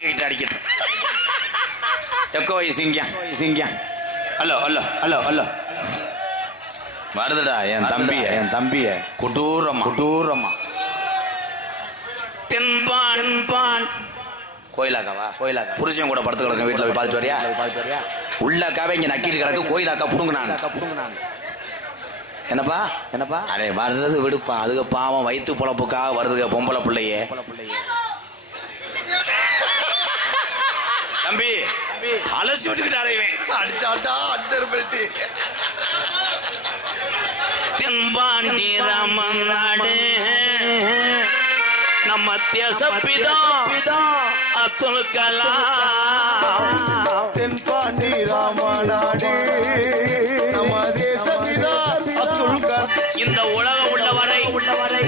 கிட்ட அடிக்கட்டும் எக்கோ சிங்கியா சிங்கியா ஹலோ ஹலோ. Hello hello. வருதுடா என் தம்பிய. என் தம்பிய. கொடூரமா. கொடூரமா. தென்பான். கோயிலாக்காவா? கோயிலாக்கா. புருஷன் கூட படுத்து கிடக்கும் வீட்டில் போய் பார்த்துட்டு வரியா? பார்த்து வரியா? உள்ளக்காவே இங்க நக்கிட்டு கிடக்கு கோயிலாக்கா புடுங்க நான் புடுங்கினாங்க என்னப்பா? என்னப்பா? அடே வர்றது விடுப்பா. அதுக்கு பாவம் வயிற்று பொழப்புக்காக வருதுங்க பொம்பளை பிள்ளையே. தம்பி அலசி விட்டுக்கிட்டாரே இவன். அடிச்சாட்டா அண்டர் பெல்ட். தென்பாண்டி ராமன் நாடு நம்ம தேசப்பிதா அப்துல் கலாம். தென்பாண்டி ராமநாடு இந்த உலகம் உள்ளவரை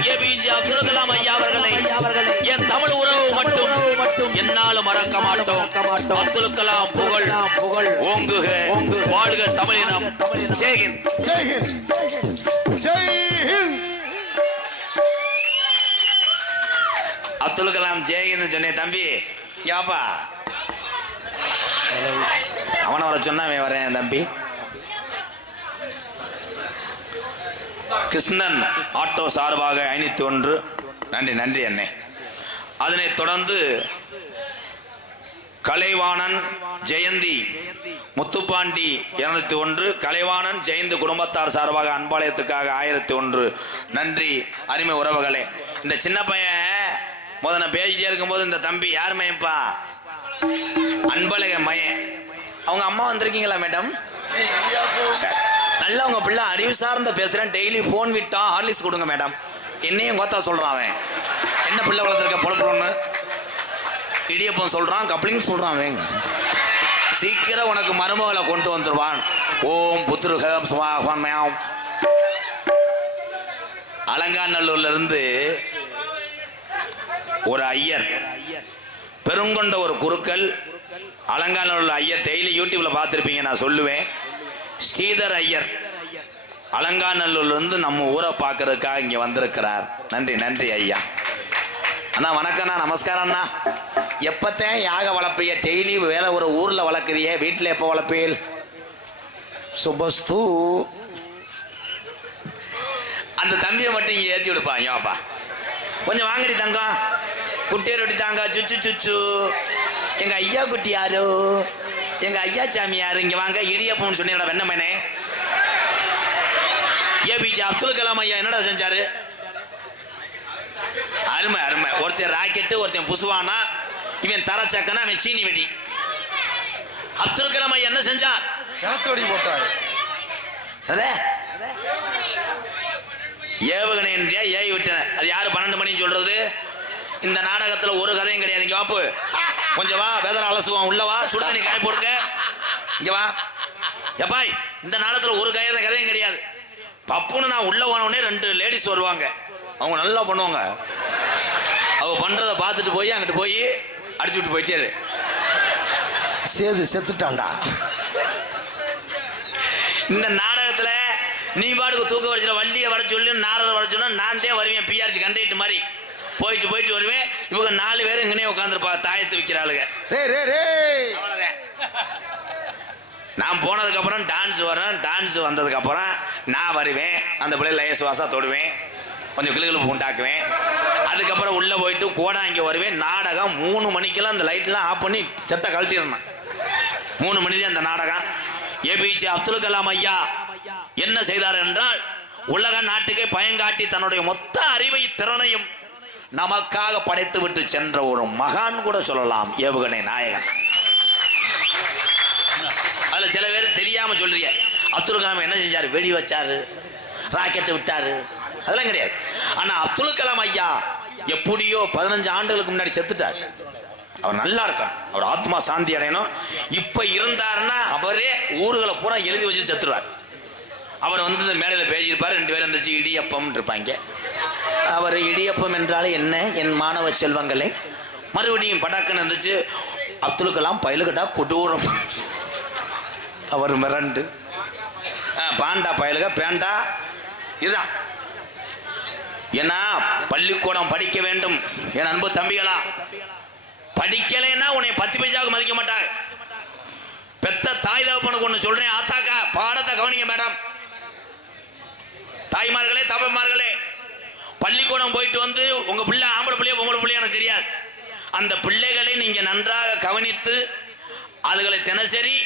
ஏபிஜே அப்துல் கலாம் ஐயா அவர்களை என் தமிழ் உறவு மட்டும் என்னாலும் மறக்க மாட்டோம். அப்துல் கலாம் புகழ். ஓங்குக. வாழ்க தமிழினம். ஜெய்ஹிந்த் ஜெய் ஹிந்த். ஜெய் ஹிந்த். அப்துல் கலாம் ஜெயஹிந்த் சொன்னேன் தம்பி யாப்பா? அவனை வர சொன்னா அவன் வரேன் தம்பி. கிருஷ்ணன் ஆட்டோ சார்பாக ஐநூத்தி ஒன்று. நன்றி நன்றி அண்ணே. அதனைத் தொடர்ந்து கலைவாணன் ஜெயந்தி முத்துப்பாண்டி இருநூத்தி ஒன்று கலைவாணன் ஜெயந்தி குடும்பத்தார் சார்பாக அன்பாளையத்துக்காக ஆயிரத்தி ஒன்று. நன்றி அருமை உறவுகளே. இந்த சின்ன பையன் முத நான் பேசிட்டே இருக்கும்போது இந்த தம்பி யார் மையப்பா? அன்பழக மயன். அவங்க அம்மா வந்திருக்கீங்களா மேடம்? சரி. நல்லா உங்க பிள்ளை அறிவு சார்ந்த பேசுறேன். டெய்லி ஃபோன் விட்டா ஹார்லிஸ் கொடுங்க மேடம் என்னையும் கோத்தா சொல்றான் அவன். என்ன பிள்ளை வளர்த்துருக்க பொழப்புலன்னு இடியப்பம் சொல்றான் கப்ளிங் சொல்றான் அவன். சீக்கிரம் உனக்கு மருமகளை கொண்டு வந்துடுவான் ஓம் புத்ருகம் சுவாகமயம் அலங்காநல்லூர்ல இருந்து ஒரு ஐயர் பெருங்கொண்ட ஒரு குருக்கள். அலங்காநல்லூர் ஐயர் டெய்லி யூடியூப்ல பார்த்துருப்பீங்க நான் சொல்லுவேன். ஸ்ரீதர் ஐயர். அலங்காநல்லூர்ல இருந்து நம்ம ஊரை பார்க்கறதுக்காக இங்க வந்திருக்கிறார். நன்றி நன்றி ஐயா. அண்ணா வணக்கம்ண்ணா நமஸ்காரம் அண்ணா. எப்பத்தான் யாக வளர்ப்பீங்க டெய்லி வேலை ஒரு ஊர்ல வளர்க்குறிய வீட்டில் எப்போ வளர்ப்பீள்? சுபஸ்து. அந்த தம்பியை மட்டும் இங்கே ஏற்றி விடுப்பா ஐயோப்பா கொஞ்சம் வாங்கடி தங்கம். ரொட்டி தாங்க சுச்சு சுச்சு. எங்க ஐயா குட்டி யாரு? எங்க ஐயா சாமி யாரு இங்க வாங்க இடியப்பம்னு சொன்னீங்களா வெண்ணமேனே ஏபிஜே அப்துல் கலாம் ஐயா என்னடா செஞ்சாரு? அருமை அருமை. ஒருத்தன் ராக்கெட்டு ஒருத்தன் புசுவானா இவன் தர சக்கனா அவன் சீனி வெடி. அப்துல் கலாம் ஐயா என்ன செஞ்சார்? கேத்தோடி போட்டாரு. அதே ஏவுகணை என்றியா ஏவி விட்டன. அது யாரு பன்னெண்டு மணின்னு சொல்றது? இந்த நாடகத்துல ஒரு கதையும் கிடையாது. இங்க வாப்பு. கொஞ்சம் வா வேதனை அலசுவான் உள்ள வா சுடு தண்ணி காய போடுங்க. இங்க வா. எப்பாய் இந்த நாடகத்துல ஒரு கதை கதையும் கிடையாது. பப்புன்னு நான் உள்ள போன உடனே ரெண்டு லேடிஸ் வருவாங்க. அவங்க நல்லா பண்ணுவாங்க. அவ பண்றதை பார்த்துட்டு போய் அங்கிட்டு போய் அடிச்சு விட்டு போயிட்டே சேது செத்துட்டான்டா. இந்த நாடகத்துல நீ பாட்டுக்கு தூக்க வரைச்சிட வள்ளியை வர சொல்லி நாரதை வர சொன்னா நான் தான் வருவேன். பிஆர்சி கண்டக்ட் மாதிரி. போயிட்டு போயிட்டு வருவேன். இவங்க நாலு பேரும் இங்கனே உட்காந்துருப்பா தாயத்து ரே அவ்வளவுதான். நான் போனதுக்கு அப்புறம் டான்ஸ் வரேன் டான்ஸ் வந்ததுக்கு அப்புறம் நான் வருவேன். அந்த பிள்ளை லேஸ் வாசா தொடுவேன். கொஞ்சம் கிளுகிழப்பு உண்டாக்குவேன். அதுக்கப்புறம் உள்ள போயிட்டு கோடாங்கி வருவேன். நாடகம் மூணு மணிக்கெல்லாம் அந்த லைட்லாம் ஆஃப் பண்ணி செத்த கழட்டிடணும். மூணு மணி தான் அந்த நாடகம். ஏபிஜே அப்துல் கலாம் ஐயா என்ன செய்தார் என்றால் உலக நாட்டுக்கே பயங்காட்டி தன்னுடைய மொத்த அறிவை திறனையும் நமக்காக படைத்து விட்டு சென்ற ஒரு மகான் கூட சொல்லலாம் ஏவுகணை நாயகன். அதில் சில பேர் தெரியாமல் சொல்றீங்க. அப்துல் கலாம் என்ன செஞ்சாரு? வெடி வச்சாரு ராக்கெட்டு விட்டாரு. அதெல்லாம் கிடையாது. ஆனால் அப்துல் கலாம் ஐயா எப்படியோ பதினஞ்சு ஆண்டுகளுக்கு முன்னாடி செத்துட்டார். அவர் நல்லா இருக்கார். அவர் ஆத்மா சாந்தி அடையணும். இப்போ இருந்தாருன்னா அவரே ஊர்களை பூரா எழுதி வச்சு செத்துருவார். அவர் வந்து இந்த மேடையில் பேசியிருப்பார். ரெண்டு பேரும் இருந்துச்சு இடியப்பம் இருப்பாங்க. அவர் இடியப்பம் என்றால் என்ன? என் மாணவ செல்வங்களே மறுபடியும் படாக்குன்னு இருந்துச்சு அப்துல் கலாம் பயலுகட்டா கொடூரம். அவர் மிரண்டு. பாண்டா பயலுக பேண்டா இதுதான் ஏன்னா பள்ளிக்கூடம் படிக்க வேண்டும். என் அன்பு தம்பிகளா படிக்கலைன்னா உன்னை பத்து பைசாவுக்கு மதிக்க மாட்டாங்க. பெத்த தாய் தகப்பனுக்கு ஒன்று சொல்றேன் ஆத்தாக்கா பாடத்தை கவனிங்க மேடம். தாய்மார்களே தகப்பன்மார்களே பள்ளிக்கூடம் போயிட்டு வந்து உங்கள் பிள்ளை ஆம்பளை பிள்ளையோ பொம்பளை பிள்ளையோ எனக்கு தெரியாது. அந்த பிள்ளைகளை நீங்கள் நன்றாக கவனித்து அதுகளை தினசரி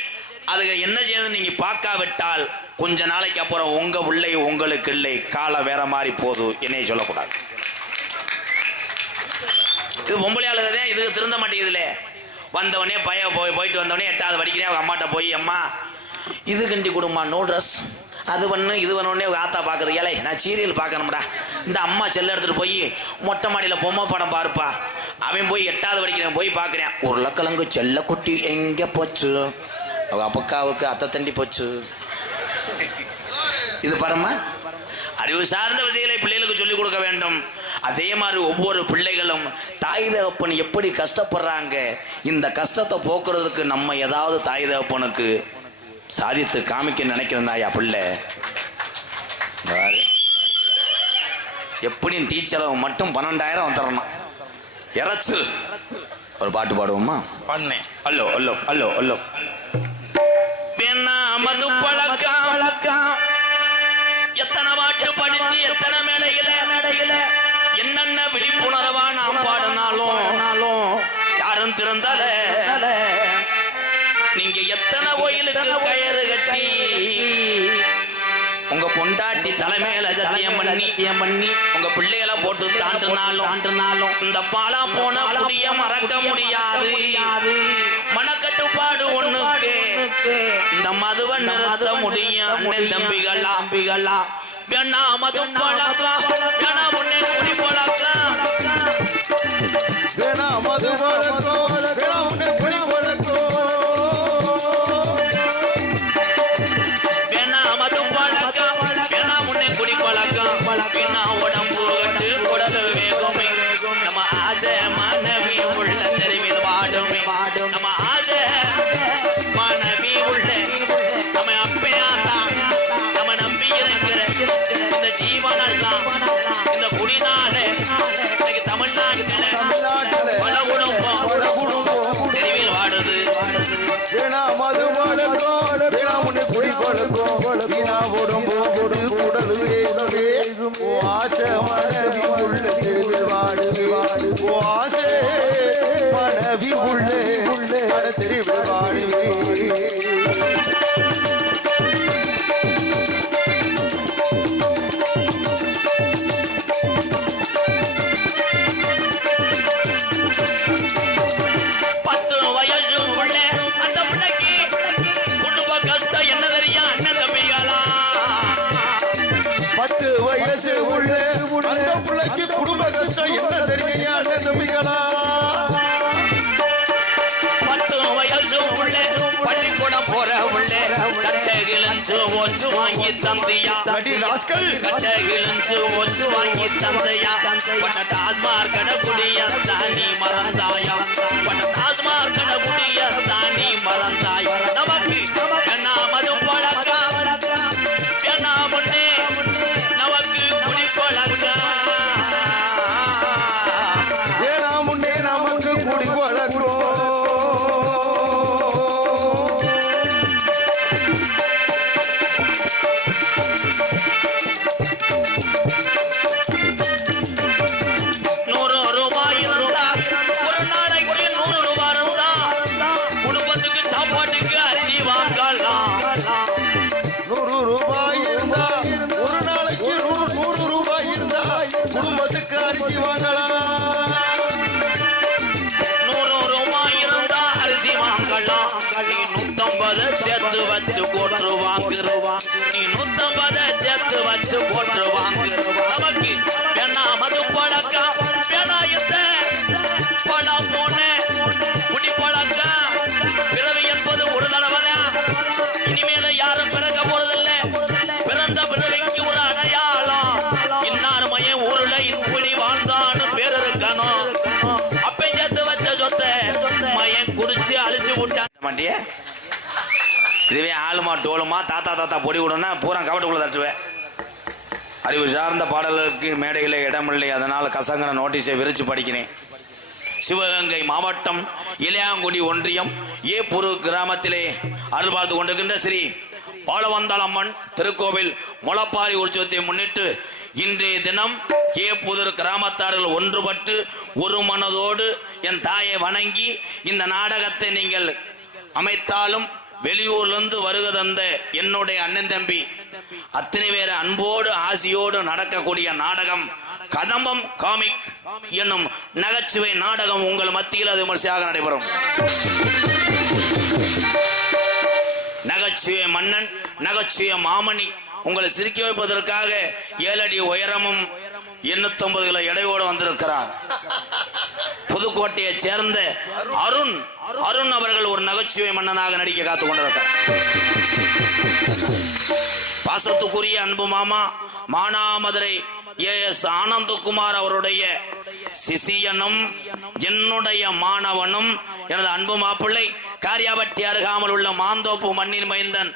அதுக என்ன செய்யணும் நீங்கள் பார்க்காவிட்டால் கொஞ்ச நாளைக்கு அப்புறம் உங்கள் பிள்ளை உங்களுக்கு இல்லை. காலம் வேற மாதிரி போதும் என்னைய சொல்லக்கூடாது. இது பொம்பளை ஆளுங்க தான் இதுக்கு திருந்த மாட்டேங்குதுலே. வந்தவொடனே பய போய் போயிட்டு வந்தவொடனே எட்டாவது படிக்கிறேன் அவங்க அம்மாட்ட போய் அம்மா இது கண்டி கொடுமா நோ ட்ரெஸ் அது பண்ணு இது பண்ணோடனே ஆத்தா பார்க்குது ஏழை நான் சீரியல் பார்க்கணும்டா இந்த அம்மா செல்ல எடுத்துகிட்டு போய் மொட்டை மாடியில் பொம்மை படம் பாருப்பா. அவன் போய் எட்டாவது படிக்கிறேன் போய் பார்க்குறேன் உருளைக்கிழங்கு செல்லக்குட்டி எங்கே போச்சு? அவள் அப்பக்காவுக்கு அத்தை தண்டி போச்சு. இது படமா? அறிவு சார்ந்த விஷயங்களை பிள்ளைகளுக்கு சொல்லிக் கொடுக்க வேண்டும். அதே மாதிரி ஒவ்வொரு பிள்ளைகளும் தாய் தகப்பன் எப்படி கஷ்டப்படுறாங்க இந்த கஷ்டத்தை போக்குறதுக்கு நம்ம ஏதாவது தாய் தகப்பனுக்கு சாதித்து காமிக்க நினைக்கிறதாயா பிள்ளை. எப்படியும் டீச்சர் மட்டும் பன்னெண்டாயிரம் வந்துடணும் இறைச்சல். ஒரு பாட்டு பாடுவோமா? பண்ணேன் அல்லோ அல்லோ அல்லோ அல்லோ மது பழக்கம். எத்தனை பாட்டு படிச்சு எத்தனை மேடையில? என்னென்ன விழிப்புணர்வா நாம் பாடினாலும் யாரும் திறந்தால. நீங்க எத்தனை கோயிலுக்கு கயிறு கட்டி உங்க பொண்டாட்டி தலைமையில சத்தியம் பண்ணி பண்ணி உங்க பிள்ளைகளை போட்டு தாண்டினாலும் இந்த பாலா போன குடிய மறக்க முடியாது. மனக்கட்டுப்பாடு ஒண்ணுக்கு இந்த மதுவை நிறுத்த முடியும் அண்ணன் தம்பிகளா. வேணா மது பழக்கம் வேணா உன்னை குடி பழக்கம் வேணா மது பழக்கம். தமிழ்நாட்டில். தமிழ்நாட்டுல கட்டை கிழிஞ்சு ஒச்சு வாங்கி தந்தையா? பண்ண டாஸ்மார் கடக்குடிய தானி மறந்தாயா? பண்ண டாஸ்மார் கடக்குடிய தானி மறந்தாயா? நூத்தம்பது சேர்த்து வச்சு போட்டு வாங்குருவான் நீ நூத்தம்பத சேர்த்து வச்சு போட்டு இதுவே டோலுமா தாத்தா தாத்தா பொடி விடுனா பூரா கவட்டுக்குள்ளே தட்டுவேன். அறிவு சார்ந்த பாடல்களுக்கு மேடையில் இடமில்லை. அதனால் கசங்கன நோட்டீஸை விரிச்சு படிக்கிறேன். சிவகங்கை மாவட்டம் இளையாங்குடி ஒன்றியம் ஏப்புரு கிராமத்திலே அருள் பார்த்து கொண்டிருக்கின்ற ஸ்ரீ பாலவந்தாளம்மன் திருக்கோவில் முளப்பாரி உற்சவத்தை முன்னிட்டு இன்றைய தினம் ஏ ஏப்புதூர் கிராமத்தார்கள் ஒன்றுபட்டு ஒரு மனதோடு என் தாயை வணங்கி இந்த நாடகத்தை நீங்கள் அமைத்தாலும் வெளியூர்லேருந்து வருக தந்த என்னுடைய அண்ணன் தம்பி. அத்தனை பேர் அன்போடு ஆசியோடு நடக்கக்கூடிய நாடகம் கதம்பம் காமிக் என்னும் நகைச்சுவை நாடகம் உங்கள் மத்தியில் அது விமர்சையாக நடைபெறும். நகைச்சுவை மன்னன் நகைச்சுவை மாமணி உங்களை சிரிக்க வைப்பதற்காக ஏழடி உயரமும் எண்ணூத்தி ஒன்பது கிலோ எடையோடு வந்திருக்கிறார். புதுக்கோட்டையை சேர்ந்த அருண் அருண் அவர்கள் ஒரு நகைச்சுவை மன்னனாக நடிக்க காத்து கொண்டிருக்கிறார். பாசத்துக்குரிய அன்பு மாமா மானாமதுரை ஏ எஸ் ஆனந்தகுமார் அவருடைய சிசியனும் என்னுடைய மாணவனும் எனது அன்பு மாப்பிள்ளை காரியாபட்டி அருகாமல் உள்ள மாந்தோப்பு மண்ணின் மைந்தன்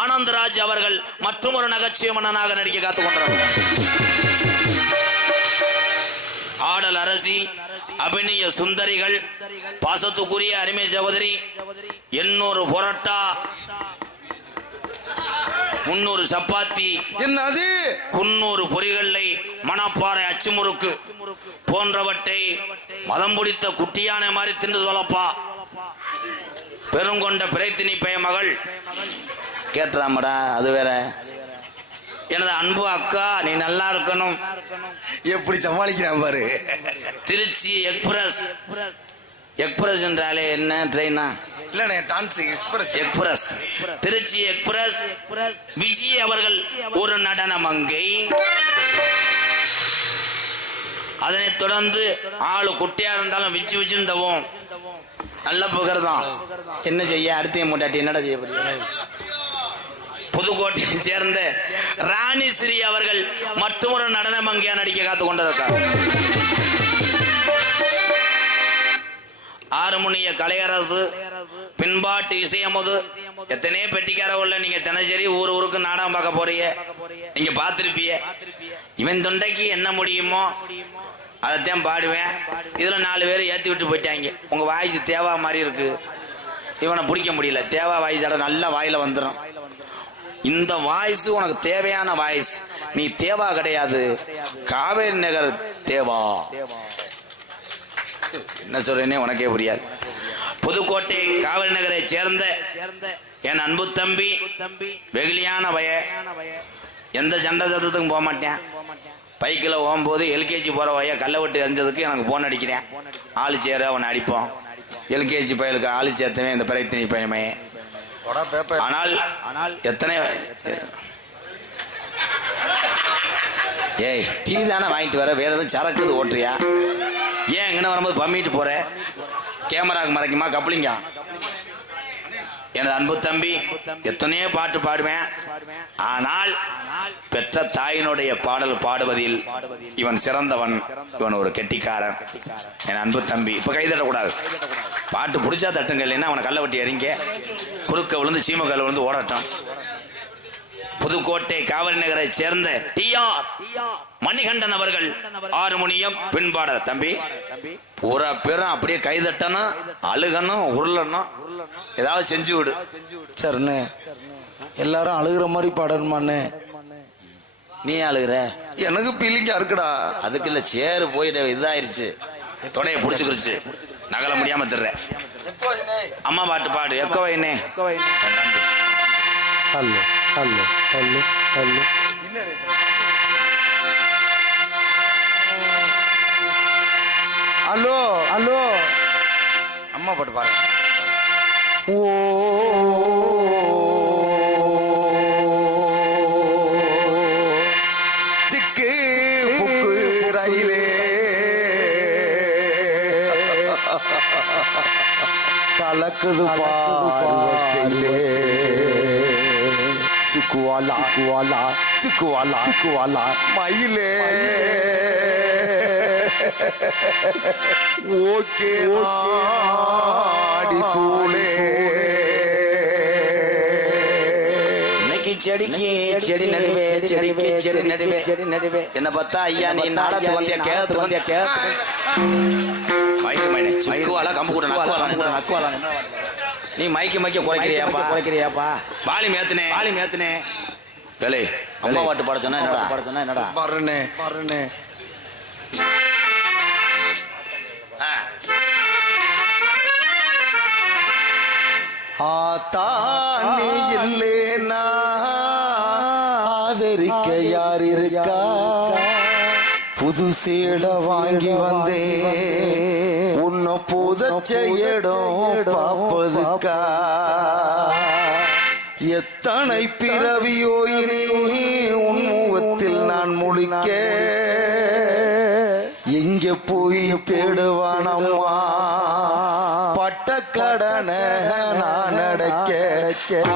ஆனந்தராஜ் அவர்கள் மற்றும் ஒரு நகைச்சுவை மன்னனாக நடிக்க காத்துக் கொண்டிருக்கிறார். ஆடல் அரசி அபிநய சுந்தரிகள் பாசத்துக்குரிய அருமை சகோதரி எண்ணூறு புரட்டா முன்னூறு சப்பாத்தி என்னது? குன்னூறு பொறிகளை மணப்பாறை அச்சுமுறுக்கு போன்றவற்றை மதம் பிடித்த குட்டியான மாதிரி தின்று தொலைப்பா. பெருங்கொண்ட பிறைத்தினி பய மகள் கேட்டுறாமடா அது வேற. எனது அன்பு அக்கா நீ நல்லா இருக்கணும். எப்படி சமாளிக்கிறான் பாரு. திருச்சி எக்ஸ்பிரஸ். எக்ஸ்பிரஸ் என்றாலே என்ன? ட்ரெயினா? இல்லண்ணே dance express. Express. Trichy express. Vijay அவர்கள் ஒரு நடன மங்கை அதனைத் தொடர்ந்து ஆளு குட்டியா இருந்தாலும் விச்சு விச்சுன்னு தவும். நல்ல புகர் தான் என்ன செய்ய? அடுத்த மூட்டாட்டி என்னடா செய்ய புதுக்கோட்டையை சேர்ந்த ராணி ஸ்ரீ அவர்கள் மற்றொரு நடனம் மங்கையா நடிக்க காத்து கொண்டிருக்கார் ஆறுமுனிய கலையரசு பின்பாட்டு இசையமுது எத்தனையோ பெட்டிக்கார உள்ள நீங்க தினசரி ஊர் ஊருக்கு நாடகம் பார்க்க போறீங்க. நீங்க பார்த்திருப்பீங்க. இவன் தொண்டைக்கு என்ன முடியுமோ அதைத்தான் பாடுவேன். இதில் நாலு பேர் ஏற்றி விட்டு போயிட்டாங்க. உங்கள் வாய்ஸ் தேவா மாதிரி இருக்கு. இவனை பிடிக்க முடியல. தேவா வாய்ஸாட நல்லா வாயில் வந்துடும் இந்த வாய்ஸ் உனக்கு தேவையான வாய்ஸ். நீ தேவா கிடையாது. காவேரி நகர் தேவா. என்ன சொல்றேனே உனக்கே புரியாது. புதுக்கோட்டை காவிரி நகரை சேர்ந்த என் அன்பு தம்பி வெகுளியான வய எந்த சண்டை சத்தத்துக்கும் போக மாட்டேன். பைக்கில் போகும்போது எல்கேஜி போகிற வய கல்லை விட்டு எரிஞ்சதுக்கு எனக்கு போன் அடிக்கிறேன். ஆள் சேர அவனை அடிப்போம். எல்கேஜி பயலுக்கு ஆள் சேர்த்தவன் இந்த பிரயத்தினி பயமே ஆனால் எத்தனை ஏய் டீ தானே வாங்கிட்டு வர வேற எதுவும் சரக்கு ஓட்டுறியா? ஏன் எங்கன்னு வரும்போது பம்மிட்டு போற? கேமராக்கு மறைக்குமா கப்ளிங்கா? எனது அன்பு தம்பி எத்தனையோ பாட்டு பாடுவேன். ஆனால் பெற்ற தாயினுடைய பாடல் பாடுவதில் இவன் சிறந்தவன் இவன் ஒரு கெட்டிக்காரன். என் அன்பு தம்பி இப்ப கை தட்டக்கூடாது. பாட்டு பிடிச்சா தட்டுங்க இல்லைன்னா அவனை கல்லை வட்டி எறிங்க. குறுக்க விழுந்து சீமக்கல் விழுந்து ஓடட்டும். புதுக்கோட்டை காவிரி நகரை சேர்ந்த டிஆர் மணிகண்டன் அவர்கள் ஆறுமுனியம் பின்பாட தம்பி பூரா பேரும் அப்படியே கைதட்டணும் அழுகணும் உருளணும். ஏதாவது செஞ்சு விடு. சரிண்ணே. எல்லாரும் அழுகுற மாதிரி பாடணுமாண்ணே. நீ அழுகுற? எனக்கு பீலிங்கா இருக்குடா. அதுக்கு இல்ல சேரு போயிட்டு இதாயிருச்சு. தொடைய பிடிச்சுக்கிருச்சு நகல முடியாம திர்ற அம்மா பாட்டு பாடு. Echo வைனே hello hello hello hello hello. Hello. அம்மா பாட்டு பாருங்க சிக்கு புக்கு ரயிலே. கலக்குது பார்வஸ்டையிலே சிக்குவாலா குவாலா சிக்குவாலா குவாலா மயிலே. ஓகே நாடி தூளே இன்னைக்கு செடிக்கு செடி நடுவே செடிக்கு செடி நடுவே. செடி நடுவே. என்ன பார்த்தா ஐயா நீ நாடத்துக்கு வந்தியா கேதத்துக்கு வந்தியா? கேத்து மைனே மைனே நக்குவாலா கம்பு கூட நக்குவாலா நக்குவாலா நீ மைக்க மைக்க குறைக்கிறியாப்பா குறைக்கிறியாப்பா வாலி மேத்துனே. வாலி மேத்துனே. வேலை அம்மா பாட்டு பாட சொன்னா என்னடா? பாட சொன்னா என்னடா? பாருண்ணே. பாருன்னு ஆ. ஆத்தா நீ இல்லேனா ஆதரிக்க யார் இருக்கா புது சேட வாங்கி வந்தேன் உன்னை புதச்ச இடம் பார்ப்பதுக்கா? எத்தனை பிறவியோ இனி உன் முகத்தில் நான் முழிக்க? எங்க போய் தேடுவானம்மா பட்ட கடனை நான் அடைக்க.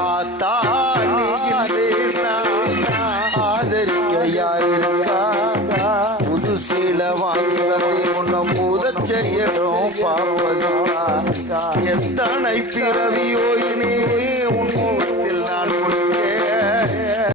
ஆத்தா